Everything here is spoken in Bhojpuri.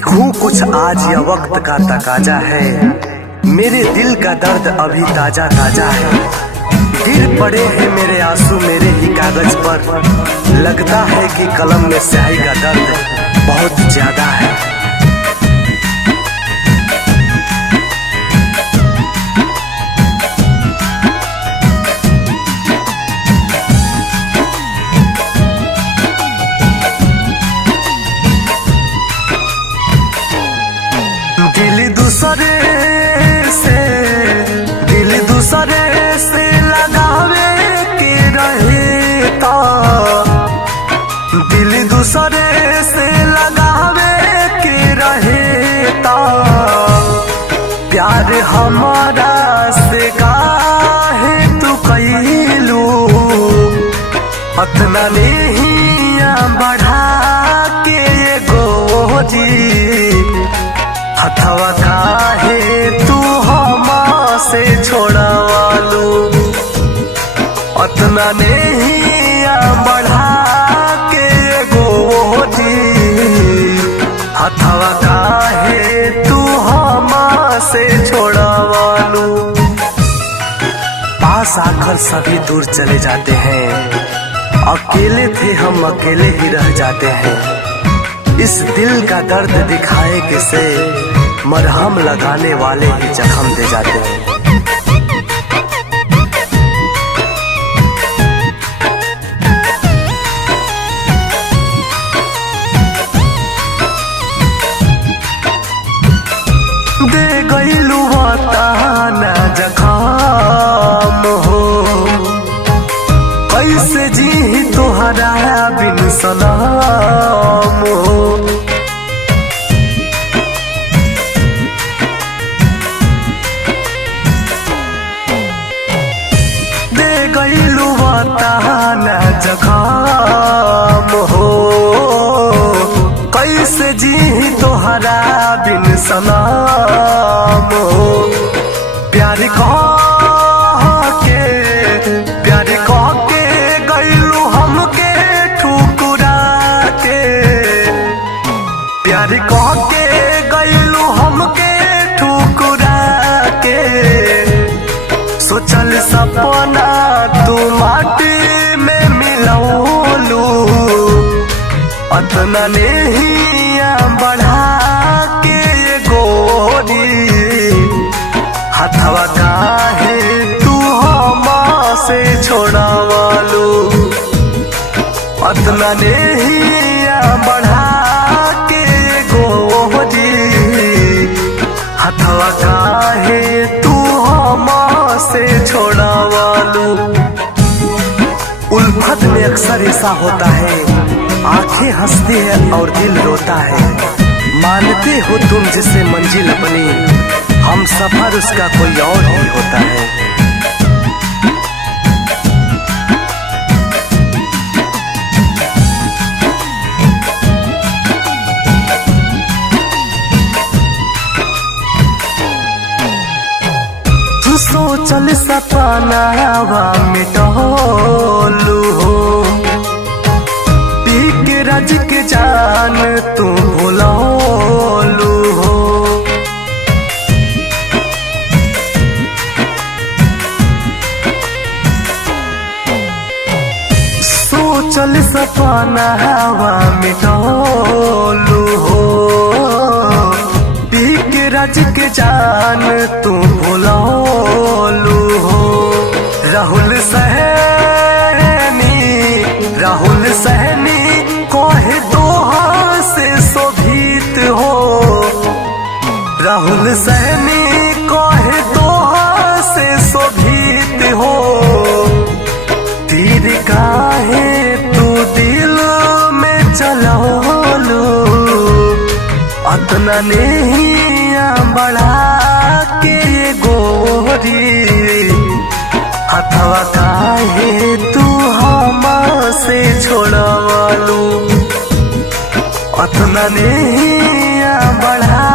लिखूं कुछ आज या वक्त का तकाजा है। मेरे दिल का दर्द अभी ताजा ताजा है। गिर पड़े हैं मेरे आंसू मेरे ही कागज पर। लगता है कि कलम में स्याही का दर्द बहुत ज्यादा है। दिल दूसरे से लगावे के रहे तो दिल दूसरे से लगावे के रहे तो प्यार हमारा से काहे तू कैलू अतना नहीं बढ़ा के गोजी हथवा काहे तू हमसे छोड़वालू अतना नहीं बढ़ा के गोजी हथवा काहे तू हमसे छोड़वालू। पास आकर सभी दूर चले जाते हैं। अकेले थे हम अकेले ही रह जाते हैं। इस दिल का दर्द दिखाए किसे मरहम लगाने वाले ही जख्म दे जाते हैं। दे गईलू बताना जख्म हो कैसे जी तोहरा बिन सलाम हो। गईलू बताना जख्म हो कैसे जी तोहरा बिन सलाम हो। प्यार कह के गईलू हमके ठुकरा के। प्यार कह के गईलू हमके ठुकरा के। सोचल सपना तू माटी में मिलौलू अतना नहीं बढ़ा के गोरी हथवा काहे तू हमसे छोड़वालू अतना नहीं बढ़ा के गोरी हथवा काहे तू हमसे छोड़वालू। उल्फत में अक्सर ऐसा होता है आंखें हंसती है और दिल रोता है। मानते हो तुम जिसे मंजिल अपनी हम सफर उसका कोई और ही होता है। सोचल सपना मिटोलू हो पी के रज के जान तू भुलौलू हो। सोचल सपना मिटोलू हो पी के रज के जान तू भुलौलू हो। राहुल सहनी कहे तोहा से शोभित हो। राहुल सहनी कहे तोहा से शोभित हो। तीर काहे तू दिल में चलौलू अतना नहीं बढ़ा के गोरी हथवा काहे तू हमसे छोड़वालू अतना नहीं बढ़ा